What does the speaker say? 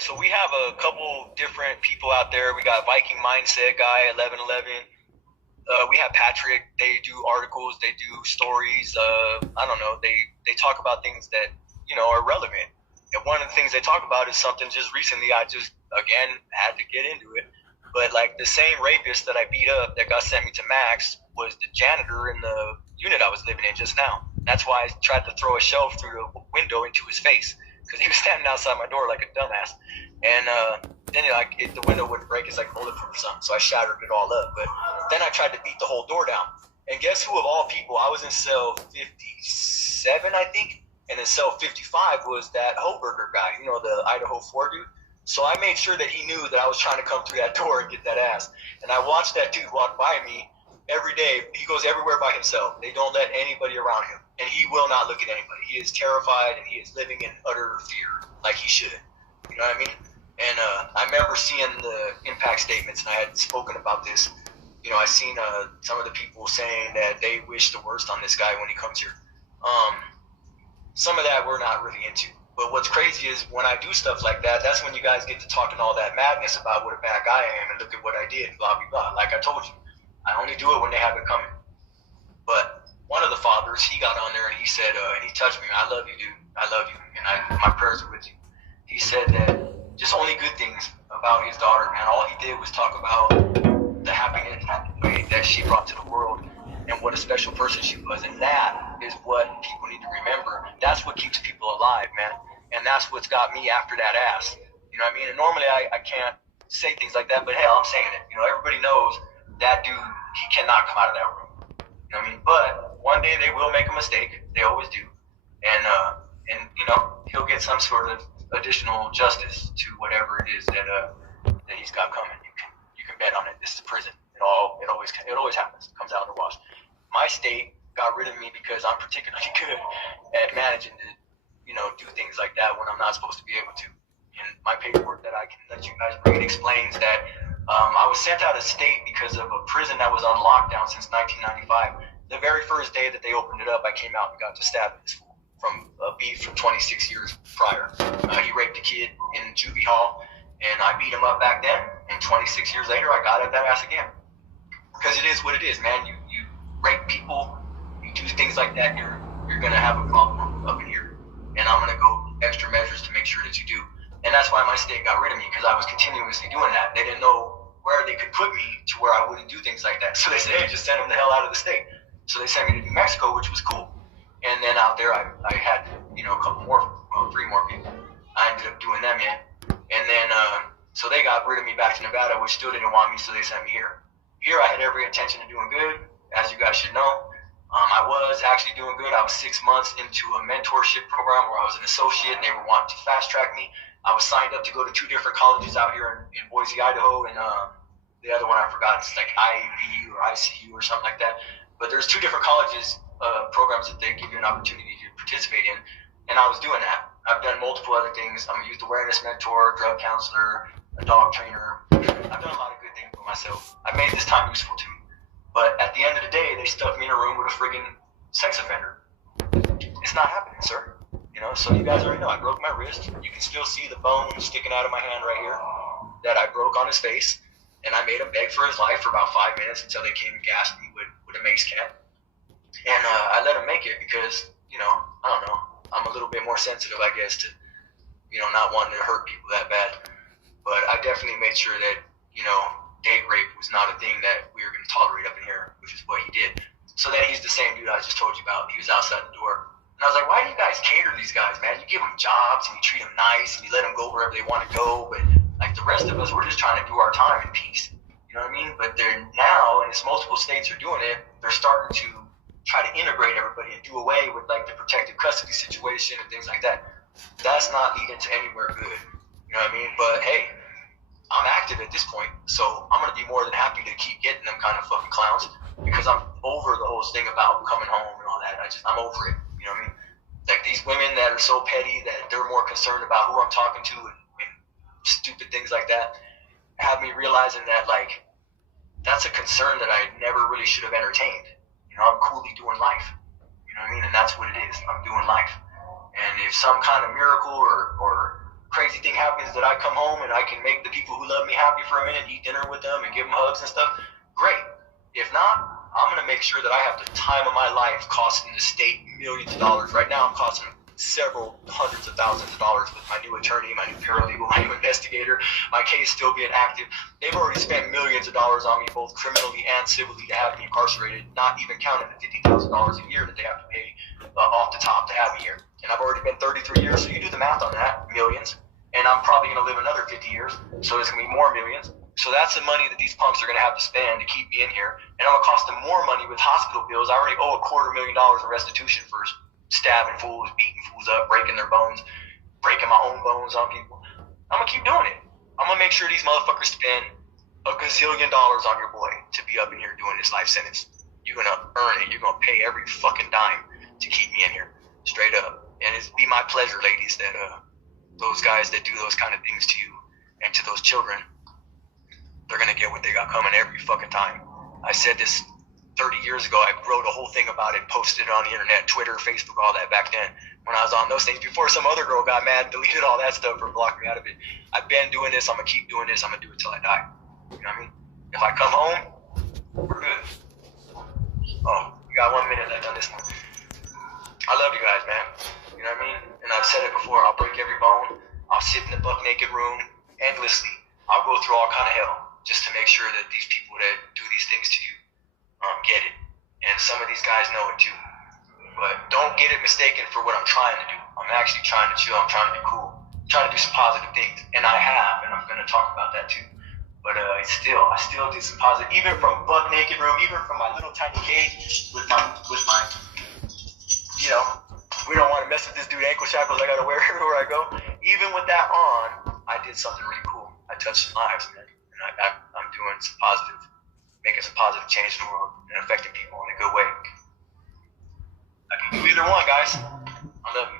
So we have a couple different people out there. We got Viking Mindset guy, 1111. We have Patrick. They do articles. They do stories. I don't know. They talk about things that are relevant. And one of the things they talk about is something just recently. I just again had to get into it. But like the same rapist that I beat up that got sent me to Max was the janitor in the unit I was living in just now. That's why I tried to throw a shelf through the window into his face because he was standing outside my door like a dumbass. And then the window wouldn't break. It's like bulletproof or something. So I shattered it all up. But then I tried to beat the whole door down. And guess who of all people? I was in cell 57, I think. And in cell 55 was that Hoburger guy, the Idaho 4 dude. So I made sure that he knew that I was trying to come through that door and get that ass. And I watched that dude walk by me every day. He goes everywhere by himself. They don't let anybody around him. And he will not look at anybody. He is terrified and he is living in utter fear, like he should. You know what I mean? And I remember seeing the impact statements, and I had spoken about this. I seen some of the people saying that they wish the worst on this guy when he comes here. Some of that we're not really into. But what's crazy is when I do stuff like that, that's when you guys get to talking all that madness about what a bad guy I am and look at what I did, blah, blah, blah. Like I told you, I only do it when they have it coming. But one of the fathers, he got on there and he said, and he touched me, I love you, dude. I love you. And my prayers are with you. He said that just only good things about his daughter, man. All he did was talk about the happiness that she brought to the world and what a special person she was. And that is what people need to remember. That's what keeps people alive, man. And that's what's got me after that ass. You know what I mean? And normally I can't say things like that, but hell, I'm saying it. Everybody knows that dude, he cannot come out of that room. You know what I mean? But one day they will make a mistake. They always do. And he'll get some sort of additional justice to whatever it is that he's got coming. You can bet on it. This is prison. It always happens. It comes out in the wash. My state got rid of me because I'm particularly good at managing to do things like that when I'm not supposed to be able to. And my paperwork that I can let you guys read explains that I was sent out of state because of a prison that was on lockdown since 1995. The very first day that they opened it up, I came out and got to stab this fool from a beef from 26 years prior. He raped a kid in juvie hall, and I beat him up back then, and 26 years later, I got at that ass again. Because it is what it is, man. You rape people, you do things like that, you're going to have a problem up in here. And I'm going to go extra measures to make sure that you do. And that's why my state got rid of me, because I was continuously doing that. They didn't know where they could put me to where I wouldn't do things like that. So they said, hey, just send them the hell out of the state. So they sent me to New Mexico, which was cool. And then out there, I had, three more people. I ended up doing them in. And then, so they got rid of me back to Nevada, which still didn't want me, so they sent me here. Here, I had every intention of doing good, as you guys should know. I was actually doing good. I was 6 months into a mentorship program where I was an associate, and they were wanting to fast track me. I was signed up to go to 2 different colleges out here in Boise, Idaho, and the other one I forgot. It's like IAB or ICU or something like that. But there's 2 different colleges, programs that they give you an opportunity to participate in, and I was doing that. I've done multiple other things. I'm a youth awareness mentor, drug counselor, a dog trainer. I've done a lot of good things for myself. I made this time useful to me. But at the end of the day, they stuffed me in a room with a friggin' sex offender. It's not happening, sir. So you guys already know I broke my wrist. You can still see the bone sticking out of my hand right here that I broke on his face. And I made him beg for his life for about 5 minutes until they came and gassed me with a mace can. And I let him make it because, I don't know. I'm a little bit more sensitive, I guess, to, not wanting to hurt people that bad. But I definitely made sure that, date rape was not a thing that we were going to tolerate up in here, which is what he did. So then he's the same dude I just told you about. He was outside the door. And I was like, why do you guys cater to these guys, man? You give them jobs and you treat them nice and you let them go wherever they want to go. But like the rest of us, we're just trying to do our time in peace. You know what I mean? But they're now, and it's multiple states are doing it, they're starting to try to integrate everybody and do away with like the protective custody situation and things like that. That's not leading to anywhere good. You know what I mean? But hey, I'm active at this point, so I'm going to be more than happy to keep getting them kind of fucking clowns because I'm over the whole thing about coming home and all that. I'm over it. You know what I mean? Like these women that are so petty that they're more concerned about who I'm talking to and stupid things like that have me realizing that like that's a concern that I never really should have entertained. I'm Cooley doing life. You know what I mean? And that's what it is. I'm doing life. And if some kind of miracle or crazy thing happens that I come home and I can make the people who love me happy for a minute, eat dinner with them and give them hugs and stuff, great. If not, I'm going to make sure that I have the time of my life costing the state millions of dollars. Right now, I'm costing several hundreds of thousands of dollars with my new attorney, my new paralegal, my new investigator, my case still being active. They've already spent millions of dollars on me, both criminally and civilly, to have me incarcerated, not even counting the $50,000 a year that they have to pay off the top to have me here. And I've already been 33 years, so you do the math on that, millions. And I'm probably going to live another 50 years, so there's going to be more millions. So that's the money that these punks are going to have to spend to keep me in here. And I'm going to cost them more money with hospital bills. I already owe $250,000 in restitution for stabbing fools, beating fools up, breaking their bones, breaking my own bones on people. I'm going to keep doing it. I'm going to make sure these motherfuckers spend $1 gazillion on your boy to be up in here doing this life sentence. You're going to earn it. You're going to pay every fucking dime to keep me in here. Straight up. And it'd be my pleasure, ladies, that those guys that do those kind of things to you and to those children, they're going to get what they got coming every fucking time. I said this 30 years ago. I wrote a whole thing about it, posted it on the internet, Twitter, Facebook, all that back then when I was on those things before some other girl got mad and deleted all that stuff or blocked me out of it. I've been doing this. I'm going to keep doing this. I'm going to do it till I die. You know what I mean? If I come home, we're good. Oh, we got 1 minute left on this one. I love you guys, man. You know what I mean? And I've said it before. I'll break every bone. I'll sit in the buck naked room endlessly. I'll go through all kind of hell just to make sure that these people that do these things to you get it. And some of these guys know it too. But don't get it mistaken for what I'm trying to do. I'm actually trying to chill. I'm trying to be cool. I'm trying to do some positive things. And I have, and I'm going to talk about that too. But I still do some positive, even from buck naked room, even from my little tiny cage with my, you know, we don't want to mess with this dude ankle shackles I got to wear everywhere I go. Even with that on, I did something really cool. I touched some lives, man. And I'm doing some positive, making some positive change in the world and affecting people in a good way. I can do either one, guys. I love you.